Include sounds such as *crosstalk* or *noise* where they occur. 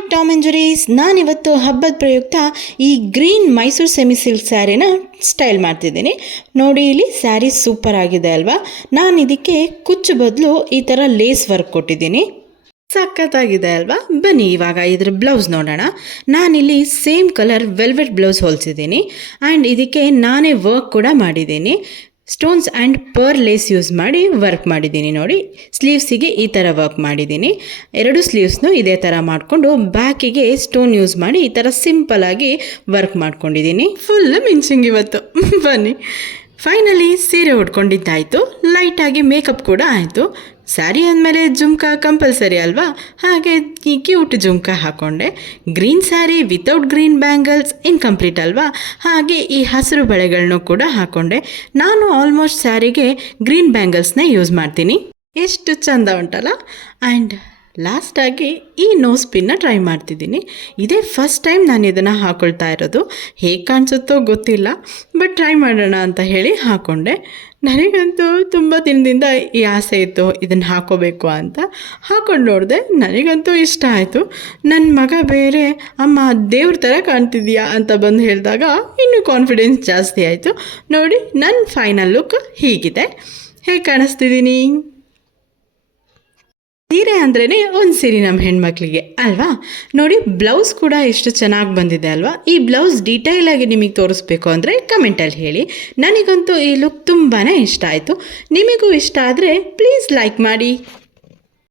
Tom ಎಂಜುರೀಸ್ ಜುರೀಸ್ ನಾನಿವತ್ತು ಹಬ್ಬದ ಪ್ರಯುಕ್ತ ಈ ಗ್ರೀನ್ ಮೈಸೂರು ಸೆಮಿ ಸಿಲ್ಕ್ ಸ್ಯಾರಿನ ಸ್ಟೈಲ್ ಮಾಡ್ತಿದ್ದೀನಿ. ನೋಡಿ, ಇಲ್ಲಿ ಸ್ಯಾರಿ ಸೂಪರ್ ಆಗಿದೆ ಅಲ್ವಾ? ನಾನು ಇದಕ್ಕೆ ಕುಚ್ಚು ಬದಲು ಈ ಥರ ಲೇಸ್ ವರ್ಕ್ ಕೊಟ್ಟಿದ್ದೀನಿ. ಸಖತ್ತಾಗಿದೆ ಅಲ್ವಾ? ಬನ್ನಿ, ಇವಾಗ ಇದ್ರ ಬ್ಲೌಸ್ ನೋಡೋಣ. ನಾನಿಲ್ಲಿ ಸೇಮ್ ಕಲರ್ ವೆಲ್ವೆಟ್ ಬ್ಲೌಸ್ ಹೊಲಿಸಿದ್ದೀನಿ. ಆ್ಯಂಡ್ ಇದಕ್ಕೆ ನಾನೇ ವರ್ಕ್ ಕೂಡ ಮಾಡಿದ್ದೀನಿ. Stones and per lace use ಮಾಡಿ ವರ್ಕ್ ಮಾಡಿದ್ದೀನಿ ನೋಡಿ. ಸ್ಲೀವ್ಸಿಗೆ ಈ ಥರ ವರ್ಕ್ ಮಾಡಿದ್ದೀನಿ. ಎರಡು ಸ್ಲೀವ್ಸ್ನು ಇದೇ ಥರ ಮಾಡಿಕೊಂಡು ಬ್ಯಾಕಿಗೆ ಸ್ಟೋನ್ ಯೂಸ್ ಮಾಡಿ ಈ ಥರ ಆಗಿ ವರ್ಕ್ ಮಾಡ್ಕೊಂಡಿದ್ದೀನಿ. ಫುಲ್ ಮಿಂಚಿಂಗ್ ಇವತ್ತು. *laughs* ಬನ್ನಿ. ಫೈನಲಿ ಸೀರೆ ಉಟ್ಕೊಂಡಿದ್ದಾಯಿತು. ಲೈಟಾಗಿ ಮೇಕಪ್ ಕೂಡ ಆಯಿತು. ಸ್ಯಾರಿ ಅಂದಮೇಲೆ ಜುಮ್ಕಾ ಕಂಪಲ್ಸರಿ ಅಲ್ವಾ? ಹಾಗೆ ಈ cute jhumka ಹಾಕ್ಕೊಂಡೆ green sari without green bangles incomplete ಅಲ್ವಾ? ಹಾಗೆ ಈ ಹಸಿರು ಬಳೆಗಳನ್ನು ಕೂಡ ಹಾಕ್ಕೊಂಡೆ ನಾನು ಆಲ್ಮೋಸ್ಟ್ ಸ್ಯಾರಿಗೆ ಗ್ರೀನ್ ಬ್ಯಾಂಗಲ್ಸ್ನೇ ಯೂಸ್ ಮಾಡ್ತೀನಿ. ಎಷ್ಟು ಚಂದ ಉಂಟಲ್ಲ? ಆ್ಯಂಡ್ ಲಾಸ್ಟಾಗಿ ಈ ನೋಸ್ ಪಿನ್ನ ಟ್ರೈ ಮಾಡ್ತಿದ್ದೀನಿ. ಇದೇ ಫಸ್ಟ್ ಟೈಮ್ ನಾನು ಇದನ್ನು ಹಾಕೊಳ್ತಾ ಇರೋದು. ಹೇಗೆ ಕಾಣಿಸುತ್ತೋ ಗೊತ್ತಿಲ್ಲ ಬಟ್ ಟ್ರೈ ಮಾಡೋಣ ಅಂತ ಹೇಳಿ ಹಾಕ್ಕೊಂಡೆ ನನಗಂತೂ ತುಂಬ ದಿನದಿಂದ ಈ ಆಸೆ ಇತ್ತು ಇದನ್ನು ಹಾಕೋಬೇಕು ಅಂತ. ಹಾಕೊಂಡು ನೋಡಿದೆ, ನನಗಂತೂ ಇಷ್ಟ ಆಯಿತು. ನನ್ನ ಮಗ ಬೇರೆ, ಅಮ್ಮ ದೇವ್ರ ಥರ ಕಾಣ್ತಿದ್ಯಾ ಅಂತ ಬಂದು ಹೇಳಿದಾಗ ಇನ್ನೂ ಕಾನ್ಫಿಡೆನ್ಸ್ ಜಾಸ್ತಿ ಆಯಿತು. ನೋಡಿ ನನ್ನ ಫೈನಲ್ ಲುಕ್ ಹೀಗಿದೆ. ಹೇಗೆ ಕಾಣಿಸ್ತಿದ್ದೀನಿ ಅಂದ್ರೇ ಒಂದು ಸೀರೆ ನಮ್ಮ ಹೆಣ್ಮಕ್ಳಿಗೆ, ಅಲ್ವಾ? ನೋಡಿ, ಬ್ಲೌಸ್ ಕೂಡ ಎಷ್ಟು ಚೆನ್ನಾಗಿ ಬಂದಿದೆ ಅಲ್ವಾ? ಈ ಬ್ಲೌಸ್ ಡೀಟೇಲಾಗಿ ನಿಮಗೆ ತೋರಿಸ್ಬೇಕು ಅಂದರೆ ಕಮೆಂಟಲ್ಲಿ ಹೇಳಿ. ನನಗಂತೂ ಈ ಲುಕ್ ತುಂಬಾ ಇಷ್ಟ ಆಯಿತು. ನಿಮಗೂ ಇಷ್ಟ ಆದರೆ ಪ್ಲೀಸ್ ಲೈಕ್ ಮಾಡಿ.